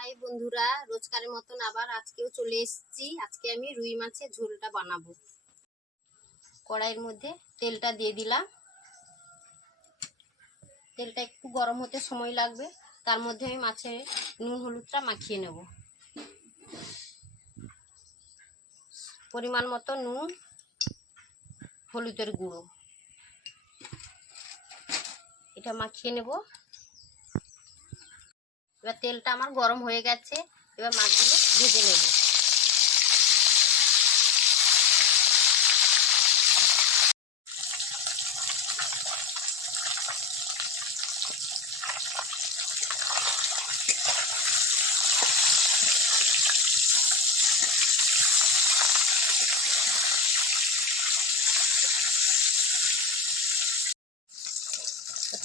High বন্ধুরা, রোজকারের মতন আবার আজকেও চলে এসেছি। আজকে আমি রুই মাছের ঝোলটা বানাবো। কড়াইয়ের মধ্যে তেলটা দিয়ে দিলাম। তেলটা একটু গরম হতে সময় লাগবে। তার মধ্যে আমি মাছের নুন হলুদটা মাখিয়ে নেব। পরিমাণ মতো নুন, হলুদের গুঁড়ো। এটা মাখিয়ে নেব। এবার তেলটা আমার গরম হয়ে গেছে এবার মাছগুলো ভেজে নেব।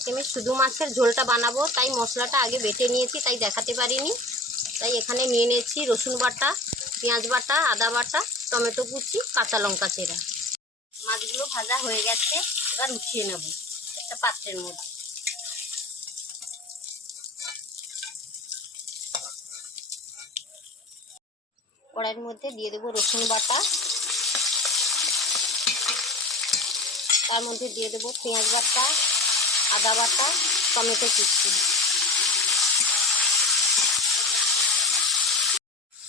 আজকে আমি শুধু মাছের ঝোলটা বানাবো, তাই মশলাটা আগে বেটে নিয়েছি, তাই দেখাতে পারিনি। তাই এখানে নিয়ে নিয়েছি রসুন বাটা, পেঁয়াজ বাটা, আদা বাটা, টমেটো কুচি, কাঁচা লঙ্কা চেরা। মাছগুলো ভাজা হয়ে গেছে, এবার উঠিয়ে নেব একটা পাত্রের মধ্যে। কড়াইয়ের মধ্যে দিয়ে দেবো রসুন বাটা। তার মধ্যে দিয়ে দেবো পেঁয়াজ বাটা আদা বাটা, টমেটো কুচি।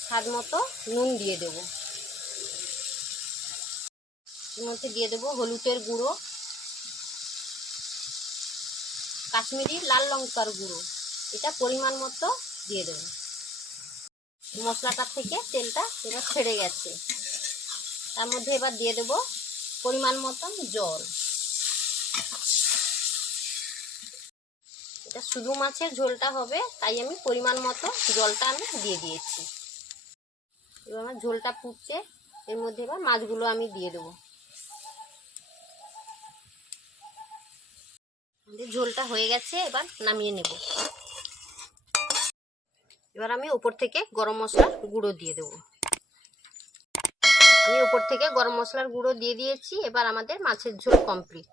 স্বাদ মতো নুন দিয়ে দেবো। মধ্যে দিয়ে দেবো হলুদের গুঁড়ো, কাশ্মীরি লাল লঙ্কার গুঁড়ো। এটা পরিমাণ মতো দিয়ে দেবো। মশলাটার থেকে তেলটা এবার ছেড়ে গেছে। তার মধ্যে এবার দিয়ে দেবো পরিমাণ মতন জল। এটা শুধু মাছের ঝোলটা হবে, তাই আমি পরিমাণ মতো জলটা আমি দিয়ে দিয়েছি। এবার আমার ঝোলটা ফুটছে, এর মধ্যে এবার মাছগুলো আমি দিয়ে দেবো। আমাদের ঝোলটা হয়ে গেছে, এবার নামিয়ে নেব। এবার আমি উপর থেকে গরম মশলার গুঁড়ো দিয়ে দেবো। আমি উপর থেকে গরম মশলার গুঁড়ো দিয়ে দিয়েছি, এবার আমাদের মাছের ঝোল কমপ্লিট।